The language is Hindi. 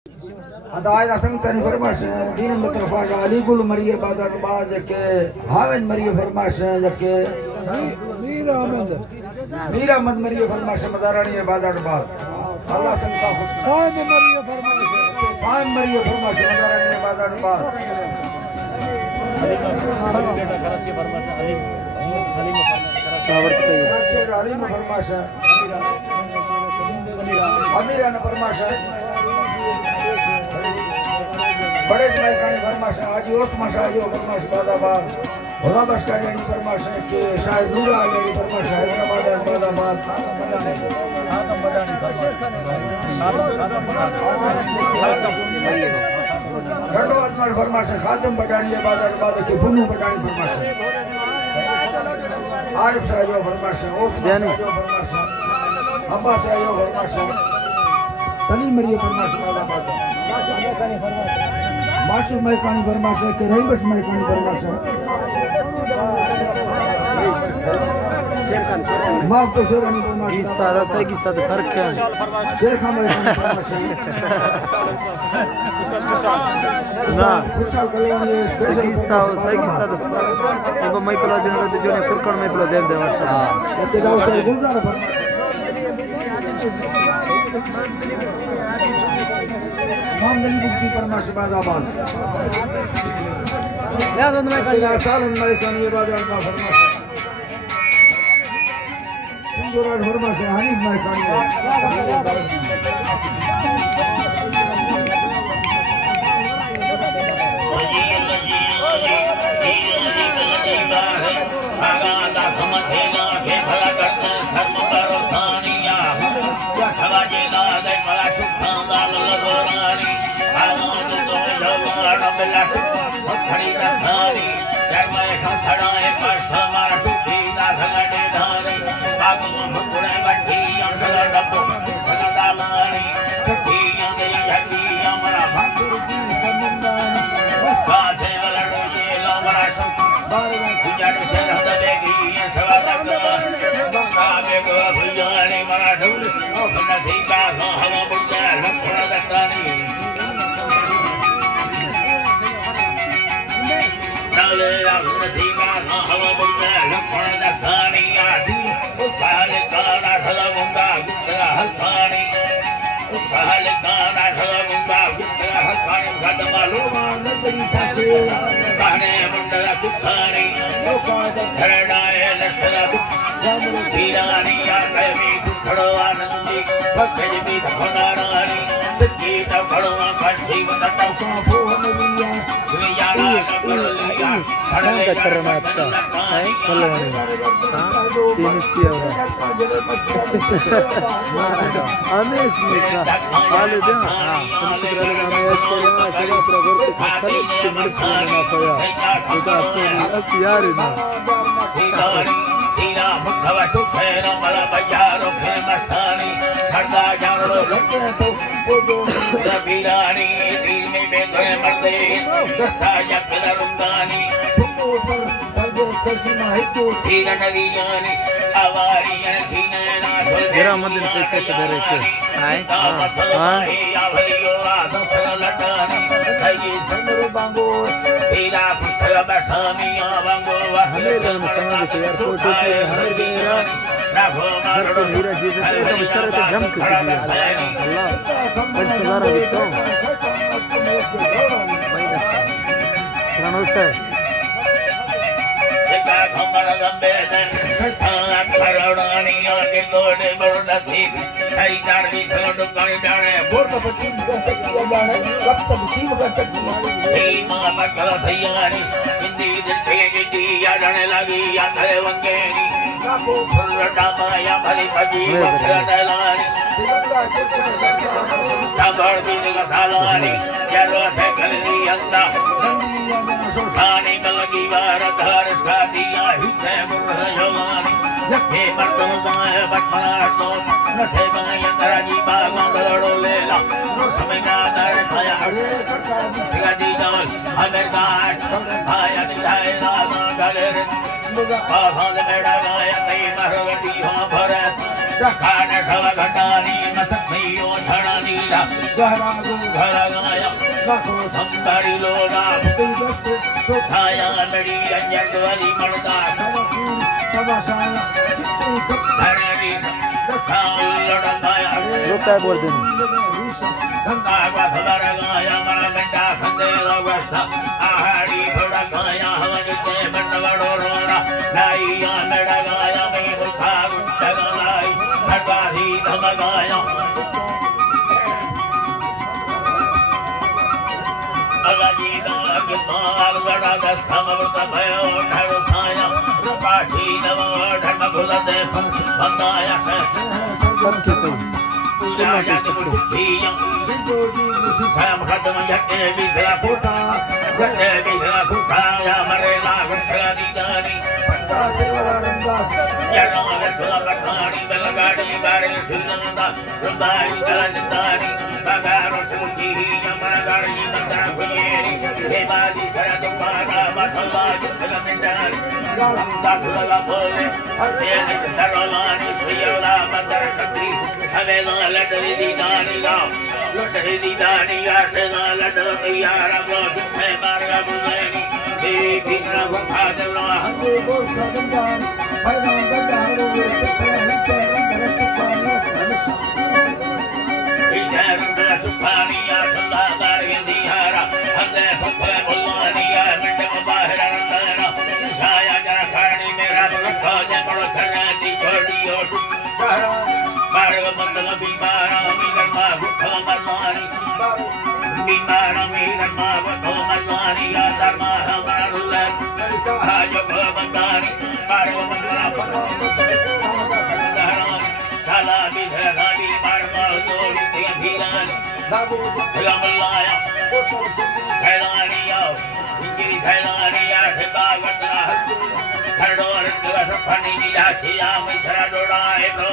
अदायत असंगतन फरमाश दीन में तरफा अली गुल मरिए बाजार बाज के हावेन मरिए फरमाश के मीर अहमद मरिए फरमाश मदारानी बाजार बाज अल्लाह संता खुश साम मरिए फरमाश मदारानी बाजार बाज अली फरमाश अमीर ने फरमाश बड़े जमाई फरमाश आज ओस्मान शाह फरमाश बादाबाद खुदा बख्शकारी फरमाश के शायद नूरा आली फरमाश हैदराबाद बादाबाद गंडो अजमल फरमाश खादिम बटानी बादाबाद के बुनू बटानी फरमाश आरिफ शाह फरमाश ओस्मान शाह फरमाश अब्बास शाह फरमाश सलीम मरिए फरमाश बादाबाद माशूक महकानी फरमाश के रहीबस महकानी फरमाश माफ तो शेरानी फरमाश गिस्ता रसा गिस्ता तो फर्क क्या है शेर खान महकानी फरमाश ना खुशहाल कल्याणी गिस्ता हो सही गिस्ता तो अब मैं पहला जनरो तो जो ने पुरकड़ में पहला देव देव व्हाट्सएप के गांव से गुलजार फरमाश माम गली बुकी फरमाश बादाबाद या दोनों में कल साल में कनी बाजार का फरमाश सिंगुरार फरमाश हनीफ में कनी जरा मदन पैसे चढ़े के आए हां तेरा पुस्तक बसामिया बंगो हमें जन्म समझ के यार फोटो के हमें मेरा तो हीरा जी तो बेचारा तो जम के अल्लाह 5000 बितो मैं होता है का खमर लंबे करुणानी आके लोडे बड़ा सी कई चार भी थोड़ काई जाने बोर्ड पश्चिम का सकिया जाने रक्त पश्चिम का सकिया हे मां मकला सयानी हिंदी दिल के या जाने लगी या करे वंगेनी काको फुर्रटा माया भरी भजी बसलानी दिलका चाबड़ भी का सालानी जरो से गली अंदा सुसानी गलगी वार धार सादिया हिते मुर्ह जवानी जखे मर्दों माए बटमार तो नसे माय अंदराजी बागों गड़ो लेला नो समय ना दर खाया गदी जाल हमें गाठ खाया दिखाए लाना गले बाभान मेरा गाया कई मरवटी हो भरत रखाने सब घटानी मसक नहीं ओ धड़ानी लीला गहरा गुहरा गाया लाखों संतारी लोगा तुम दस्ते सुखाया लड़ी रंजन वाली मर्दा तमाशाला कितनी हरी दस्ता लड़ाया रुका है बोल देनी गंगा वाथवर गाया मरा गंडा खंदे लवसा आहारी थोड़ा गाया हवन के बनवड़ो रोना नाइया लड़ा गाया मैं मुखा उठगाई भगवाही धम गाया अलाजी नाग माल लड़ा दस्ता मवत भयो ढर साया पाठी नव ढन भुल दे बंदाया सब ठीक पूजा बुद्धिया sam khadam yatte bidra puta yatte bidra puta ya marela gutla didani पंद्रह से वाला रंगा yara vetla patani belgadi bare silanda rudai galandani bagaro suci yamaragari bandar kuyeri hebadi saradu paga masalla jutla mendani dakla pole ate darolani siyala bandar kati havela ladri didani ga लटरी दीदानी आसे ना लटरी यारा बहुत है मार्ग बुझेनी देवी बिना वफा देवना हंगे बोल खगंगान पैदा गंगारो ते अंदर पानी स्नान इधर अंदर सुपानी आठला बारगे दिहारा हंगे फफे बुलानी या मंडप बाहर अंदर छाया जरा खानी मेरा भक्ता जे बड़ करना दी छोड़ी ओट चारा मार्ग मंगल बीमारा मीगर मा भूखा मरवानी बीमारा मीगर मा भूखा मरवानी या धर्मा हमारा रुले आज भगवानी मार्ग मंगल काला बिधरानी मार्ग जोड़ी के भीरानी बाबू लमलाया सैलानिया इंगी सैलानिया ठेका वंदना हरडोर दिवस फनी नीला छिया मिश्रा डोड़ाए तो